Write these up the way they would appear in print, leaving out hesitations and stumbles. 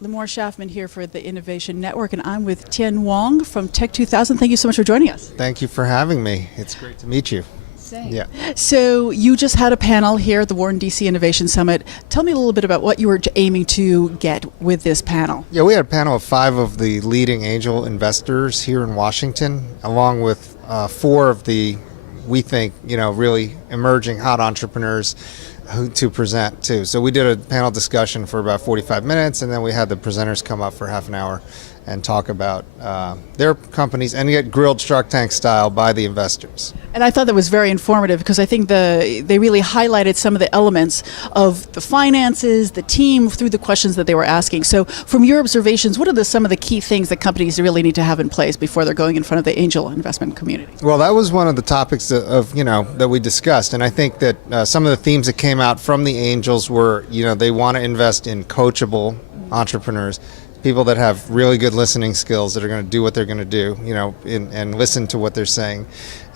Limor Schaffman here for the Innovation Network, and I'm with Tien Wong from Tech2000. Thank you so much for joining us. Thank you for having me. It's great to meet you. Same. Yeah. So you just had a panel here at the Warren DC Innovation Summit. Tell me a little bit about what you were aiming to get with this panel. Yeah, we had a panel of 5 of the leading angel investors here in Washington, along with 4 of the, we think, really emerging hot entrepreneurs to present to. So we did a panel discussion for about 45 minutes, and then we had the presenters come up for half an hour and talk about their companies and get grilled Shark Tank style by the investors. And I thought that was very informative because I think they really highlighted some of the elements of the finances, the team, through the questions that they were asking. So from your observations, what are some of the key things that companies really need to have in place before they're going in front of the angel investment community? Well, that was one of the topics that we discussed, and I think that some of the themes that came out from the angels were, they want to invest in coachable entrepreneurs, people that have really good listening skills, that are going to do what they're going to do, and listen to what they're saying,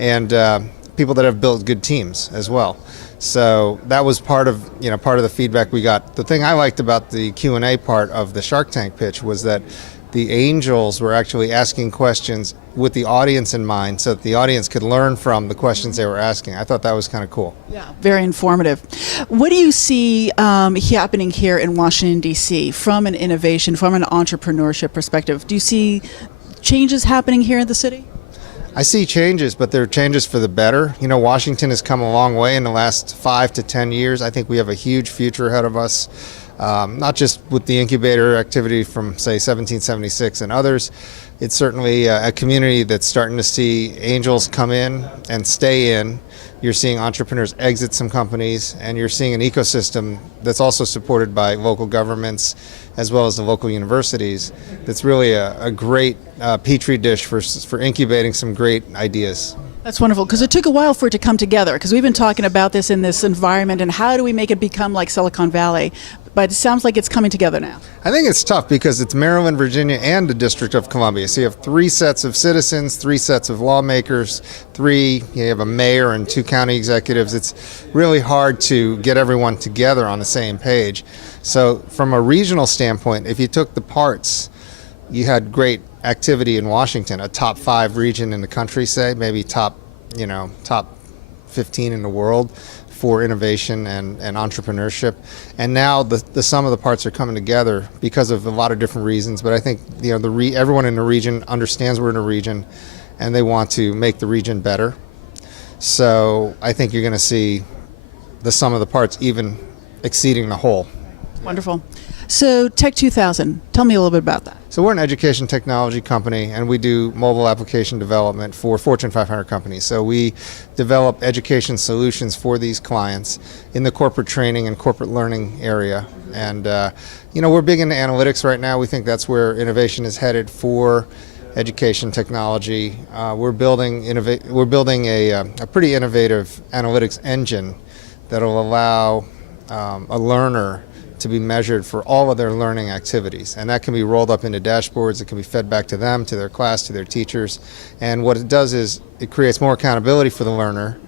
and people that have built good teams as well. So that was part of the feedback we got. The thing I liked about the Q&A part of the Shark Tank pitch was that the angels were actually asking questions with the audience in mind, so that the audience could learn from the questions they were asking. I thought that was kind of cool. Yeah, very informative. What do you see happening here in Washington, D.C. from an innovation, from an entrepreneurship perspective? Do you see changes happening here in the city? I see changes, but they're changes for the better. Washington has come a long way in the last 5 to 10 years. I think we have a huge future ahead of us. Not just with the incubator activity from, say, 1776 and others. It's certainly a community that's starting to see angels come in and stay in. You're seeing entrepreneurs exit some companies, and you're seeing an ecosystem that's also supported by local governments as well as the local universities. That's really a great petri dish for incubating some great ideas. That's wonderful, because it took a while for it to come together, because we've been talking about this in this environment and how do we make it become like Silicon Valley, but it sounds like it's coming together now. I think it's tough because it's Maryland, Virginia, and the District of Columbia. So you have 3 sets of citizens, 3 sets of lawmakers, you have a mayor and 2 county executives. It's really hard to get everyone together on the same page. So from a regional standpoint, if you took the parts, you had great activity in Washington, a top 5 region in the country, say, maybe top 15 in the world for innovation and entrepreneurship. And now the sum of the parts are coming together because of a lot of different reasons. But I think everyone in the region understands we're in a region, and they want to make the region better. So I think you're going to see the sum of the parts even exceeding the whole. Wonderful. So Tech2000, tell me a little bit about that. So we're an education technology company, and we do mobile application development for Fortune 500 companies. So we develop education solutions for these clients in the corporate training and corporate learning area. And we're big into analytics right now. We think that's where innovation is headed for education technology. We're building a pretty innovative analytics engine that'll allow a learner to be measured for all of their learning activities, and that can be rolled up into dashboards. It can be fed back to them, to their class, to their teachers, and what it does is it creates more accountability for the learner,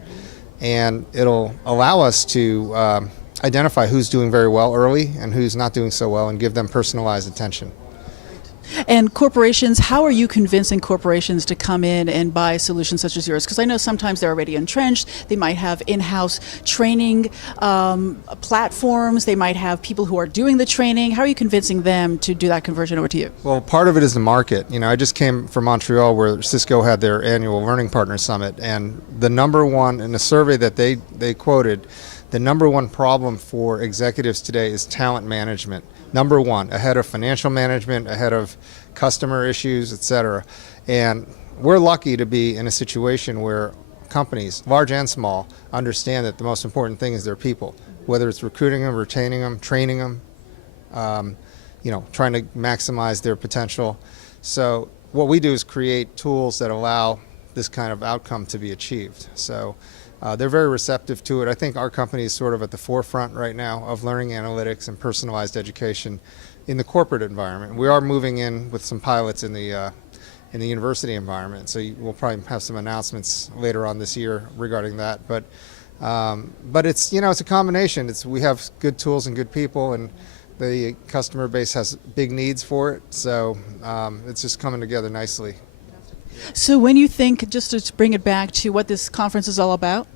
and it'll allow us to identify who's doing very well early and who's not doing so well, and give them personalized attention. And corporations, how are you convincing corporations to come in and buy solutions such as yours? Because I know sometimes they're already entrenched. They might have in-house training platforms. They might have people who are doing the training. How are you convincing them to do that conversion over to you? Well, part of it is the market. I just came from Montreal where Cisco had their annual Learning Partner Summit, and the number one, in a survey that they quoted, the number one problem for executives today is talent management. Number one, ahead of financial management, ahead of customer issues, et cetera. And we're lucky to be in a situation where companies, large and small, understand that the most important thing is their people, whether it's recruiting them, retaining them, training them, trying to maximize their potential. So what we do is create tools that allow this kind of outcome to be achieved. So they're very receptive to it. I think our company is sort of at the forefront right now of learning analytics and personalized education in the corporate environment. We are moving in with some pilots in the university environment, so we'll probably have some announcements later on this year regarding that. But it's it's a combination. We have good tools and good people, and The customer base has big needs for it, so it's just coming together nicely. So when you think, just to bring it back to what this conference is all about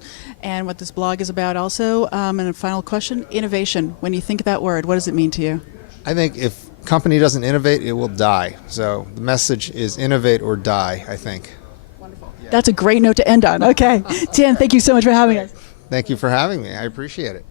and what this blog is about also, and a final question, innovation. When you think of that word, what does it mean to you? I think if a company doesn't innovate, it will die. So the message is innovate or die, I think. Wonderful. That's a great note to end on. Okay. Tien, thank you so much for having us. Thank you for having me. I appreciate it.